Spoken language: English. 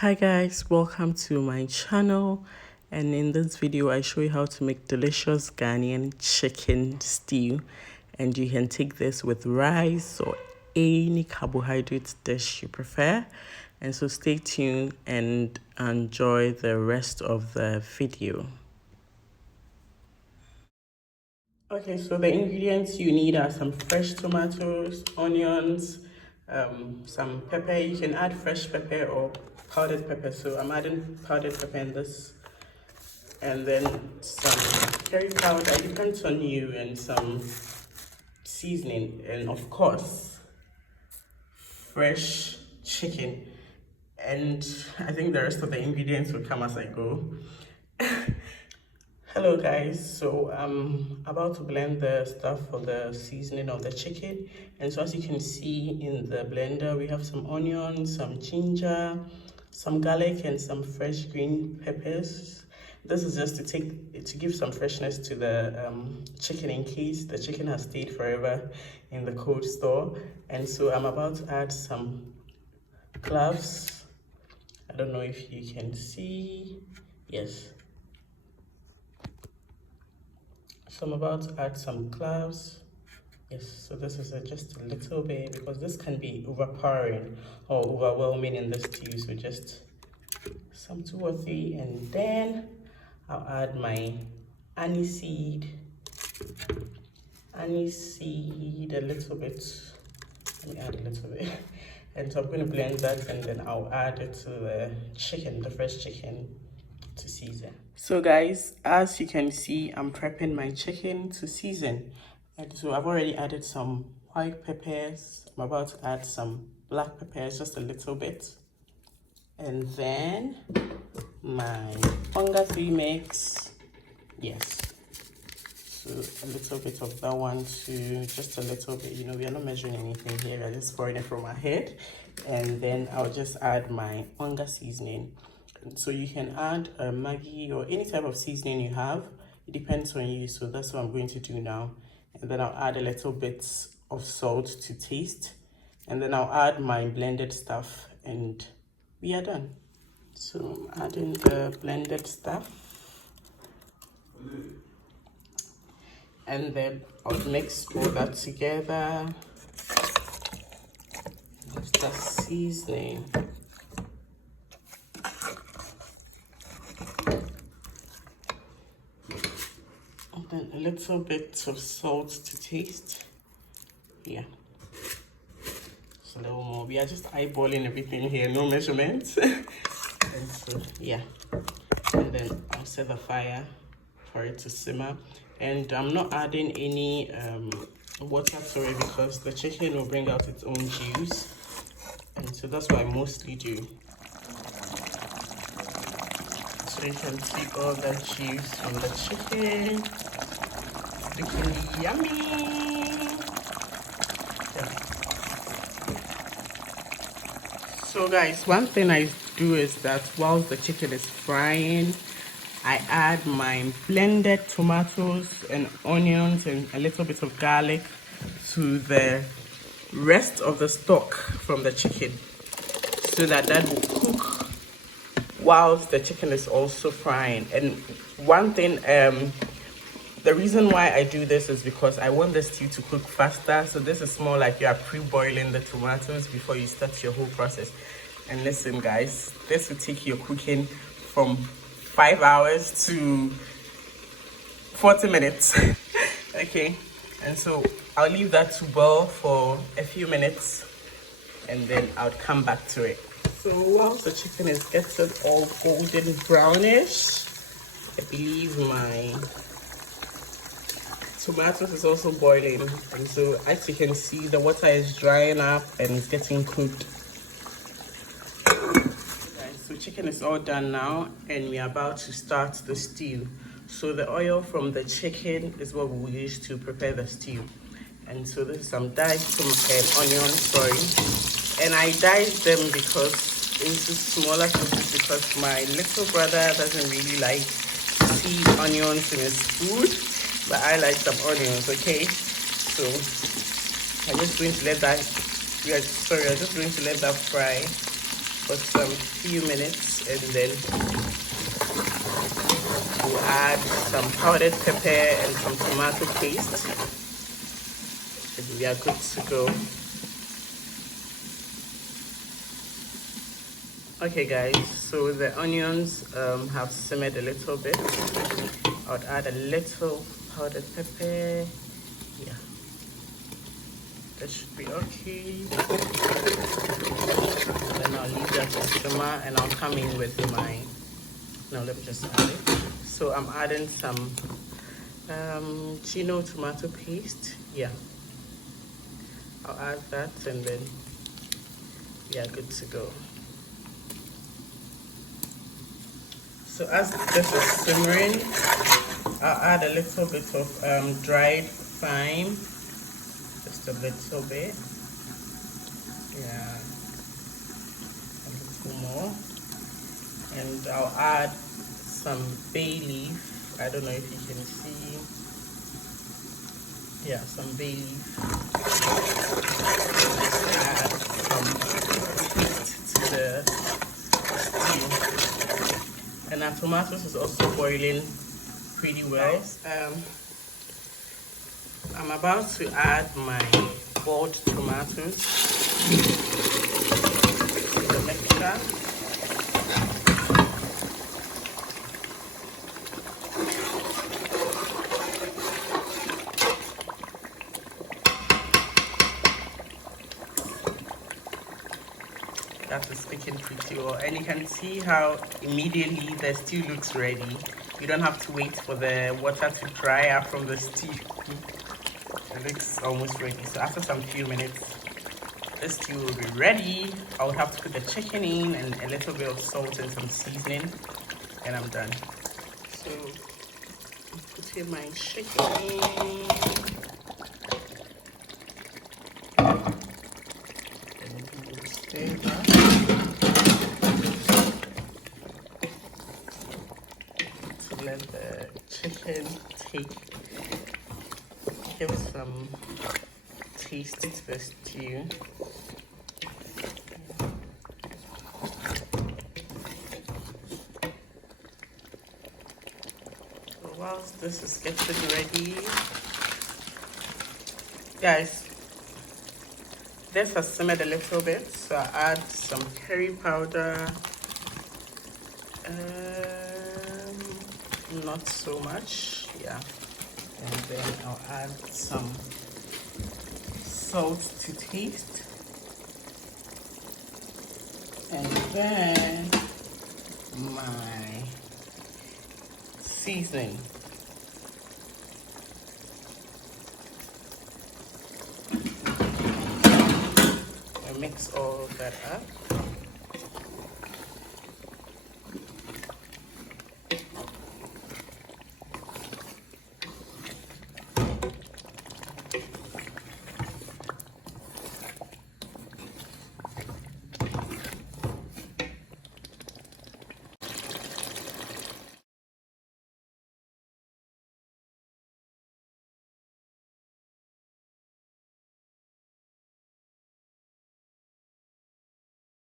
Hi guys, welcome to my channel, and in this video I show you how to make delicious Ghanaian chicken stew, and you can take this with rice or any carbohydrate dish you prefer. And so stay tuned and enjoy the rest of the video. Okay, so the ingredients you need are some fresh tomatoes, onions, some pepper. You can add fresh pepper or powdered pepper. So I'm adding powdered pepper in this. And then some curry powder, depends on you, and some seasoning. And of course, fresh chicken. And I think the rest of the ingredients will come as I go. Hello guys, so I'm about to blend the stuff for the seasoning of the chicken. And so as you can see in the blender, we have some onions, some ginger, some garlic, and some fresh green peppers. This is just to give some freshness to the chicken in case the chicken has stayed forever in the cold store. And so I'm about to add some cloves. I don't know if you can see. Yes. So I'm about to add some cloves. Yes, so this is just a little bit because this can be overpowering or overwhelming in the stew. So just some 2 or 3, and then I'll add my anise seed. Anise seed a little bit. Let me add a little bit. And so I'm going to blend that, and then I'll add it to the chicken, the fresh chicken, to season. So guys, as you can see, I'm prepping my chicken to season. And so I've already added some white peppers. I'm about to add some black peppers, just a little bit. And then my omega-3 mix. Yes. So a little bit of that one too, just a little bit. You know, we are not measuring anything here. We're just pouring it from our head. And then I'll just add my onga seasoning. So you can add a Maggi or any type of seasoning you have. It depends on you. So that's what I'm going to do now. And then I'll add a little bit of salt to taste. And then I'll add my blended stuff, and we are done. So I'm adding the blended stuff. And then I'll mix all that together. Just the seasoning. And then a little bit of salt to taste. Yeah. Just a little more. We are just eyeballing everything here, no measurements. And so, yeah. And then I'll set the fire for it to simmer. And I'm not adding any water to it because the chicken will bring out its own juice. And so that's what I mostly do. So you can see all the juice from the chicken. Looking yummy. Yeah. So guys, one thing I do is that whilst the chicken is frying, I add my blended tomatoes and onions and a little bit of garlic to the rest of the stock from the chicken, so that will cook whilst the chicken is also frying. And one thing, the reason why I do this is because I want the stew to cook faster. So this is more like you are pre-boiling the tomatoes before you start your whole process. And listen guys, this will take your cooking from 5 hours to 40 minutes. Okay, and so I'll leave that to boil for a few minutes, and then I'll come back to it. So while the chicken is getting all golden brownish, I believe my tomatoes is also boiling. And so as you can see, the water is drying up and it's getting cooked. So chicken is all done now, and we are about to start the stew. So the oil from the chicken is what we will use to prepare the stew. And so this is some diced onions, sorry. And I diced them because into smaller pieces because my little brother doesn't really like to see onions in his food, but I like some onions, okay? So I'm just going to let that, I'm just going to let that fry. for some few minutes, and then we'll add some powdered pepper and some tomato paste, and we are good to go. Okay guys, so the onions have simmered a little bit. I'll add a little powdered pepper. Yeah, that should be okay. Then I'll leave that to simmer, and I'll come in with my, no, let me just add it. So I'm adding some chino tomato paste. Yeah, I'll add that, and then we are good to go. So as this is simmering, I'll add a little bit of dried thyme, just a little bit. Yeah, a little more. And I'll add some bay leaf. I don't know if you can see. Yeah, some bay leaf. Add some taste to the stew. And our tomatoes is also boiling pretty well. I'm about to add my boiled tomatoes to the mixture. That is speaking pretty well, and you can see how immediately the stew looks ready. You don't have to wait for the water to dry up from the stew. It looks almost ready. So after some few minutes, the stew will be ready. I would have to put the chicken in and a little bit of salt and some seasoning, and I'm done. So I'm putting my chicken in. To let the chicken give some taste to the stew. So whilst this is getting ready, guys, this has simmered a little bit, so I add some curry powder. Not so much, yeah. And then I'll add some salt to taste. And then my seasoning. I mix all of that up.